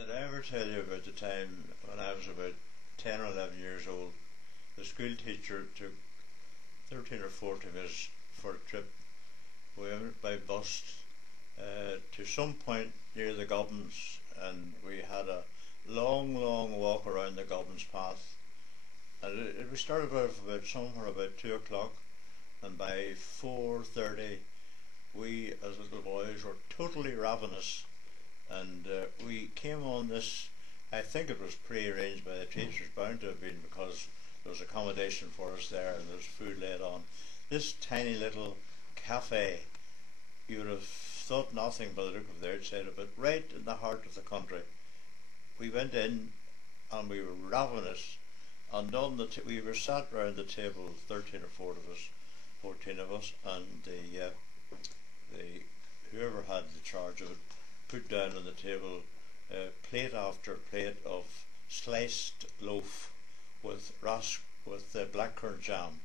Did I ever tell you about the time when I was about 10 or 11 years old, the school teacher took 13 or 14 of us for a trip. We went by bus to some point near the Gobbins, and we had a long walk around the Gobbins Path. And we started out about somewhere about 2 o'clock, and by 4:30 we as little boys were totally ravenous, and we came on this, I think it was pre-arranged by the teachers, bound to have been, because there was accommodation for us there and there was food laid on. This tiny little cafe, you would have thought nothing by the look of the outside of it, right in the heart of the country. We went in and we were ravenous, and we were sat round the table, 13 or 14 of us, and whoever had the charge of it put down on the table plate after plate of sliced loaf with blackcurrant jam,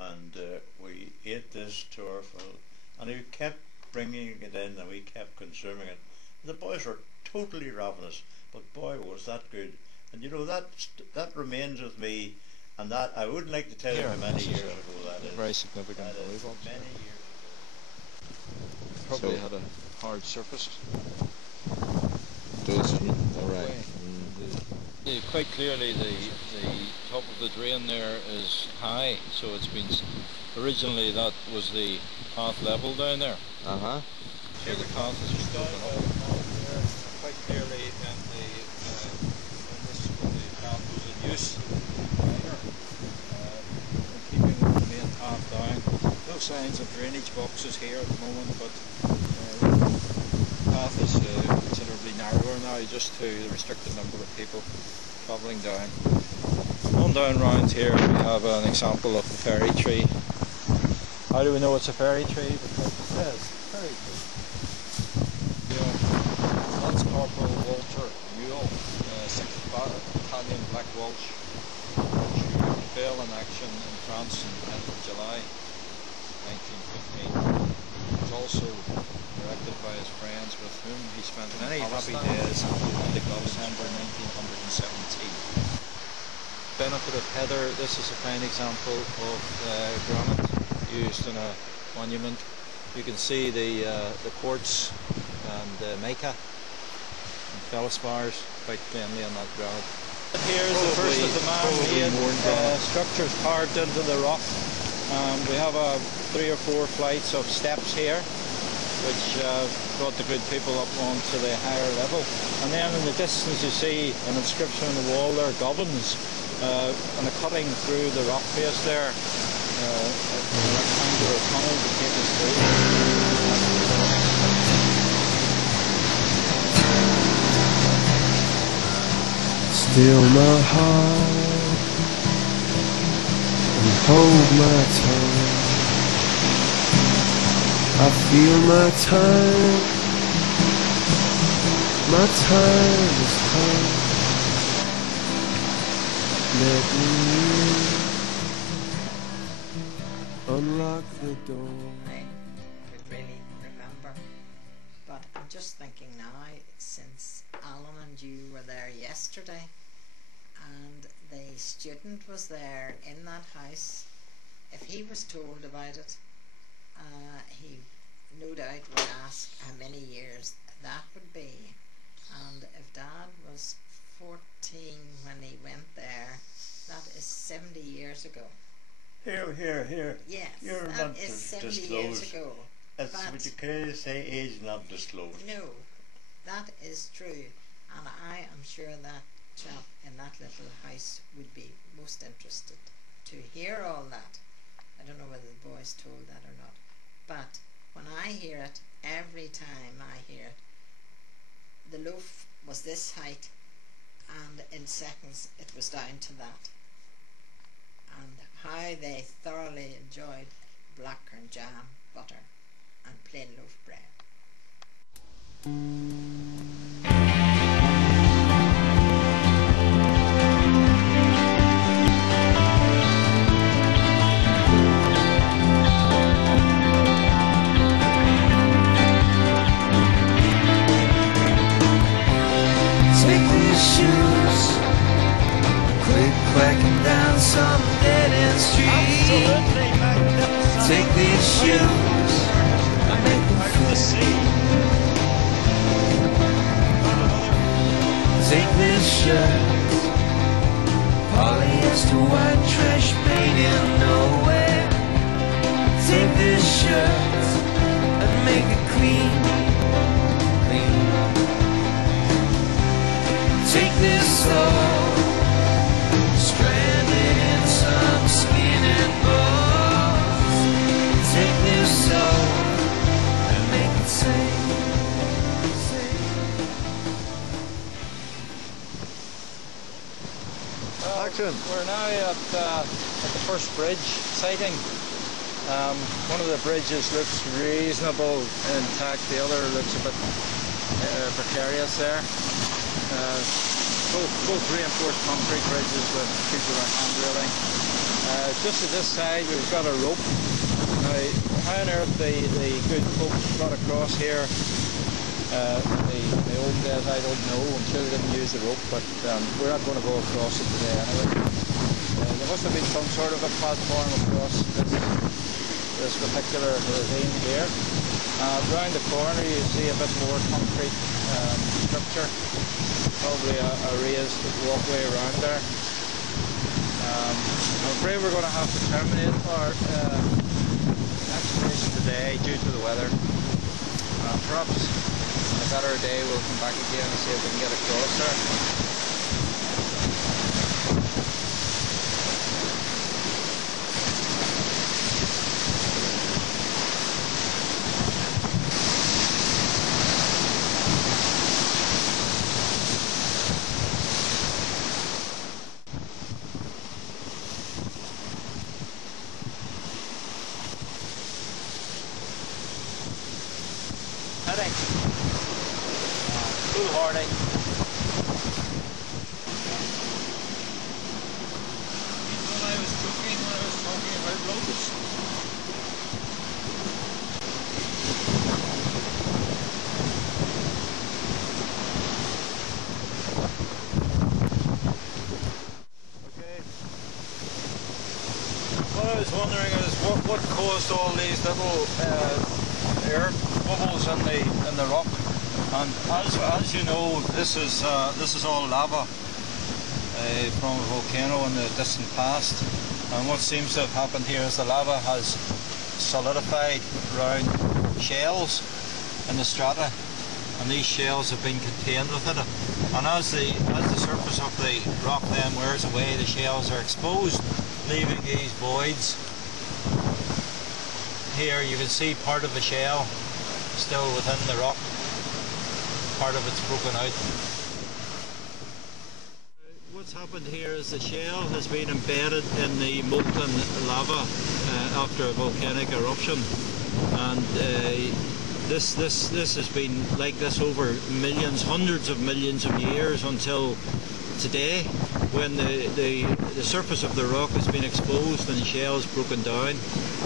and we ate this to our full, and he kept bringing it in and we kept consuming it. The boys were totally ravenous, but boy was that good. And you know, that remains with me, and that I wouldn't like to tell you how many years ago that is. Very significant. Many years ago. Probably had a hard surface. Does it? Alright. Yeah, quite clearly the top of the drain there is high, so it's been, originally that was the path level down there. Here the path has been broken up. There, quite clearly when the path was in use here, keeping the main path down. No signs of drainage boxes here at the moment, but the path is considerably narrower now, just to the restricted number of people travelling down. On down round here we have an example of a fairy tree. How do we know it's a fairy tree? Because it says fairy tree. Lance Corporal Walter Newell, 6th Battalion Black Walsh, who fell in action in France on the 10th of July 1915. He was also directed by his friends, with whom he spent many happy days in December 1917. Benefit of heather, this is a fine example of granite used in a monument. You can see the quartz and mica and feldspars quite plainly on that granite. Here is the first of the man-made structures carved into the rock. We have 3 or 4 flights of steps here, which brought the good people up onto the higher level. And then in the distance you see an inscription on the wall there, Gobbins, and a cutting through the rock face there, a rectangular tunnel to take us through. Still my heart and hold my tongue. I feel my time has come. Let me unlock the door. I could really remember, but I'm just thinking now, since Alan and you were there yesterday, and the student was there in that house, if he was told about it, he no doubt would ask how many years that would be. And if Dad was 14 when he went there, that is 70 years ago. Here. Yes, You're that not is 70 disclosed. years ago. That's what you can say, age not disclosed. No, that is true, and I am sure that chap in that little house would be most interested to hear all that. I don't know whether the boys told that or not, but when I hear it, every time I hear it, the loaf was this height, and in seconds it was down to that. And how they thoroughly enjoyed blackcurrant jam, butter, and plain loaf bread. Take these shoes and make them free. Take this shirt, polyester white trash made in nowhere. Take this shirt and make it clean, clean. Take this soul, stranded in some skin and bones. Take this soul and make it sing. We're now at the first bridge sighting. One of the bridges looks reasonable intact, the other looks a bit precarious there. Both reinforced concrete bridges with people are hand drilling. Just at this side we've got a rope. Now, how on earth the good folks got across here the old days, I don't know. I'm sure they didn't use the rope, but we're not going to go across it today anyway. There must have been some sort of a platform across this particular ravine here. Round the corner you see a bit more concrete structure, probably a raised walkway around there. I'm afraid we're going to have to terminate our exploration today due to the weather. Perhaps a better day we'll come back again and see if we can get across there. Heading. Foolhardy. When I was joking when I was talking about loads. Okay. What I was wondering is what caused all these little air bubbles in the rock. And as you know, this is all lava from a volcano in the distant past. And what seems to have happened here is the lava has solidified around shells in the strata, and these shells have been contained within it. And as the surface of the rock then wears away, the shells are exposed, leaving these voids. Here you can see part of the shell still within the rock. Part of it's broken out. What's happened here is the shell has been embedded in the molten lava after a volcanic eruption, and this has been like this over millions, hundreds of millions of years until today, when the surface of the rock has been exposed and the shell is broken down.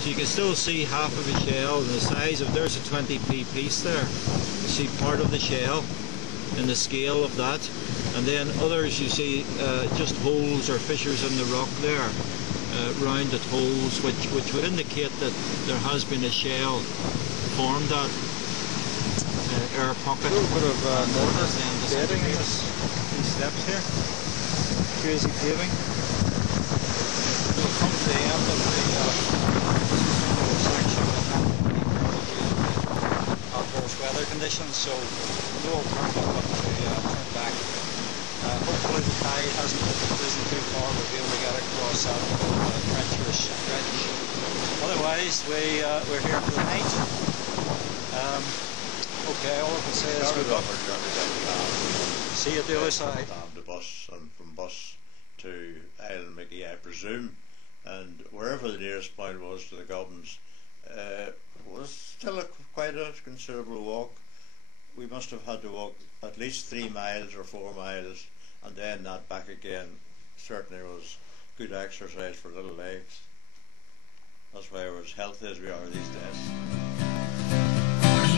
So you can still see half of the shell, and the size of, there's a 20p piece there. You see part of the shell in the scale of that, and then others you see just holes or fissures in the rock there, rounded holes, which would indicate that there has been a shell formed at air pocket. A little bit of mortar bedding in these steps here. Crazy paving. We'll come to the end of the section of adverse weather conditions, so no alternative but to turn back. Hopefully the tide hasn't risen too far, we'll be able to get across that treacherous stretch. Otherwise, we're here for the night. Okay, all I can say is good luck. See you at the other side. The bus, and from bus to Islandmagee, I presume, and wherever the nearest point was to the Gobbins, was still quite a considerable walk. We must have had to walk at least 3 miles or 4 miles, and then that back again. Certainly was good exercise for little legs. That's why we're as healthy as we are these days.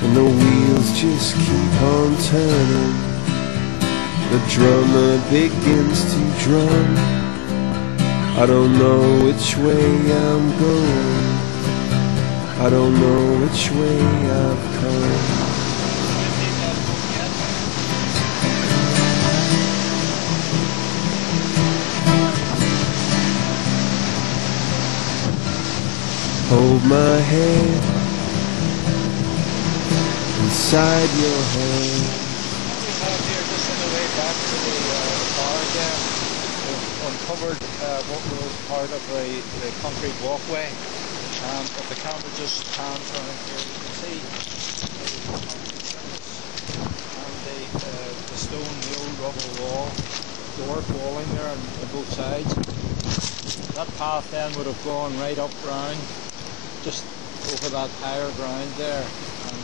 And the wheels just keep on turning. The drummer begins to drum. I don't know which way I'm going. I don't know which way I've come. Hold my head inside your hand. We have here, just on the way back to the car again, we've uncovered what was part of the concrete walkway. If the camera just pans around here, you can see the concrete surface and the stone, the old rubble wall, dwarf walling there on both sides. That path then would have gone right up round, just over that higher ground there and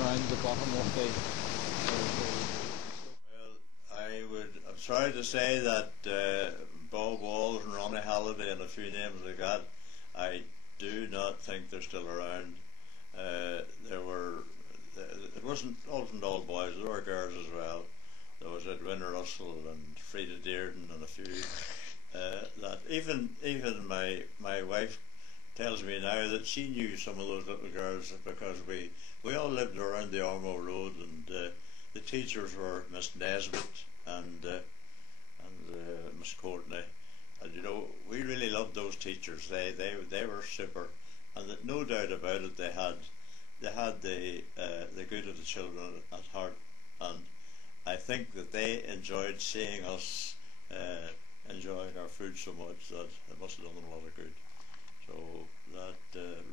round the bottom of the Well, I'm sorry to say that Bob Walls and Ronnie Halliday and a few names like that, I do not think they're still around. It wasn't all boys, there were girls as well. There was Edwina Russell and Frida Dearden and a few that even my wife tells me now that she knew some of those little girls because we all lived around the Ormo Road, and the teachers were Miss Nesbitt and Miss Courtney, and you know, we really loved those teachers. They were super, and that no doubt about it, they had the good of the children at heart, and I think that they enjoyed seeing us enjoying our food so much that it must have done them a lot of good. So that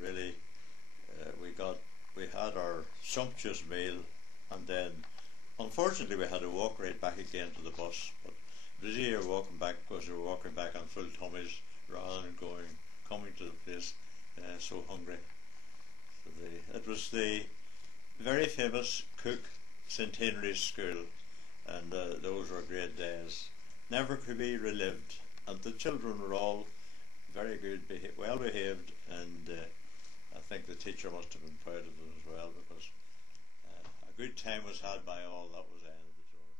really, we had our sumptuous meal, and then unfortunately we had to walk right back again to the bus. But it was easier walking back because we were walking back on full tummies rather than coming to the place so hungry. So it was the very famous Cook Centenary School, and those were great days. Never could be relived, and the children were all very good, well behaved, and I think the teacher must have been proud of them as well, because a good time was had by all. That was the end of the story.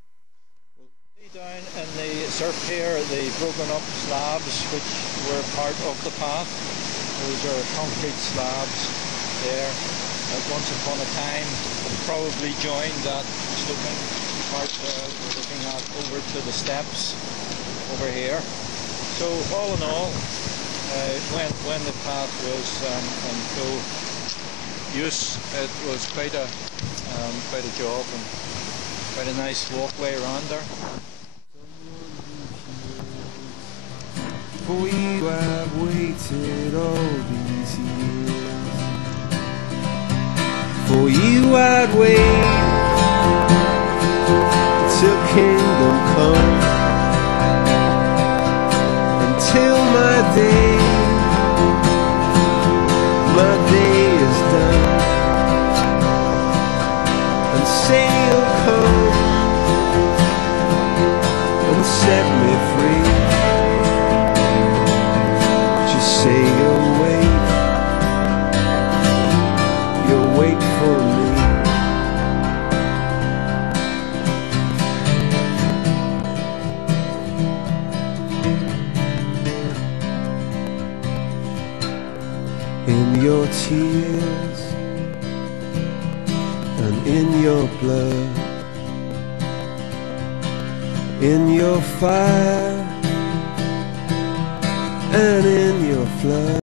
Well, down in the surf here, the broken up slabs which were part of the path, those are concrete slabs there that once upon a time probably joined that sloping part we're looking at over to the steps over here. So all in all, when the path was in full use, it was quite a job and quite a nice walkway around there. For you I've waited all these years. For you I'd wait till kingdom come, until my day is done, and say you'll come and set me free. Just say you'll wait for me. In your tears and in your blood, in your fire and in